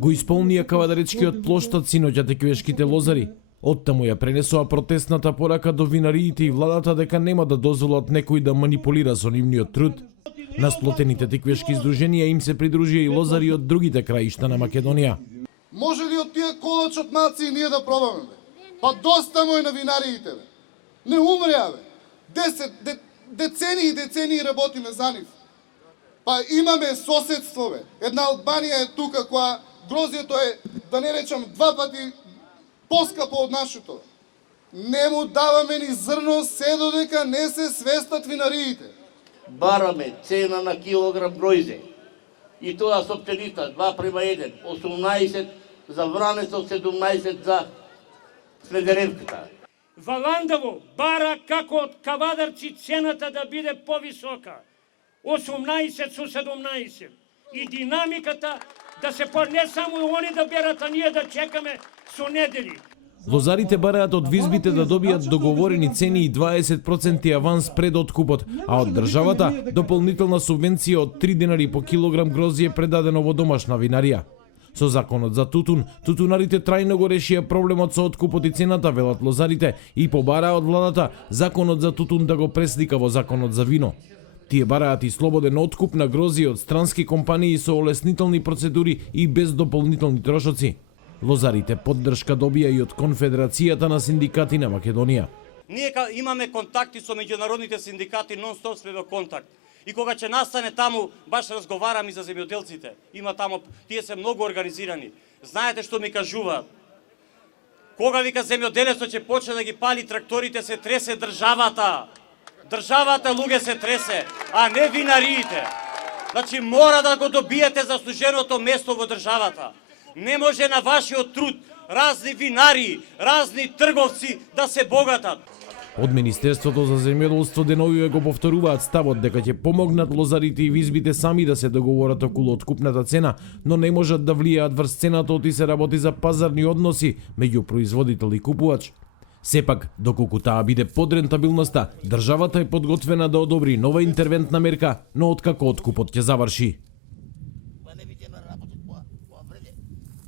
Го исполнија кавадаречкиот плоштад синоќа теквешките лозари. Оттаму ја пренесоа протестната порака до винариите и владата дека нема да дозволат некој да манипулира со нивниот труд. На сплотените теквешки издруженија им се придружија и лозари од другите краишта на Македонија. Може ли од тие колач од нации ние да пробаме? Па доста му е на винариите. Не умреа, бе. Децении и децении работиме за нив. Па имаме соседство, бе. Една Албанија е тука која грозието е, да не речам, 2 пати поскапо од нашето. Не му даваме ни зрно се додека не се свестат винариите. Бараме цена на килограм гројзе. И тоа со птеница 2:1, 18 за вранецот, 17 за Смедеревката. Валандово бара како од кавадарци цената да биде повисока. 18 со 17. И динамиката да се не само они да берат, а ние да чекаме со недели. Лозарите бараат од визбите да добијат договорени цени и 20% аванс пред откупот, а од државата дополнителна субвенција од 3 денари по килограм грозје предадено во домашна винарија. Со законот за тутун, тутунарите трајно го решија проблемот со откупот и цената, велат лозарите, и побараа од владата законот за тутун да го преслика во законот за вино. Тие бараат и слободен откуп на грозје од странски компании со олеснителни процедури и без дополнителни трошоци. Лозарите поддршка добија и од Конфедерацијата на синдикати на Македонија. Ние имаме контакти со меѓународните синдикати, нон-стоп сме во контакт. И кога ќе настане таму, баш разговарам и за земјоделците. Има таму, тие се многу организирани. Знаете што ми кажуваат? Кога вика земјоделецот ќе почне да ги пали тракторите, се тресе државата. Државата, луѓе, се тресе, а не винариите. Значи мора да го добиете заслуженото место во државата. Не може на вашиот труд разни винари, разни трговци да се богатат. Од Министерството за земјоделство деновиве го повторуваат ставот дека ќе помогнат лозарите и визбите сами да се договорат околу откупната цена, но не можат да влијаат врз цената оти се работи за пазарни односи меѓу производител и купувач. Сепак, доколку таа биде под рентабилноста, државата е подготвена да одобри нова интервентна мерка, но откако откупот ќе заврши.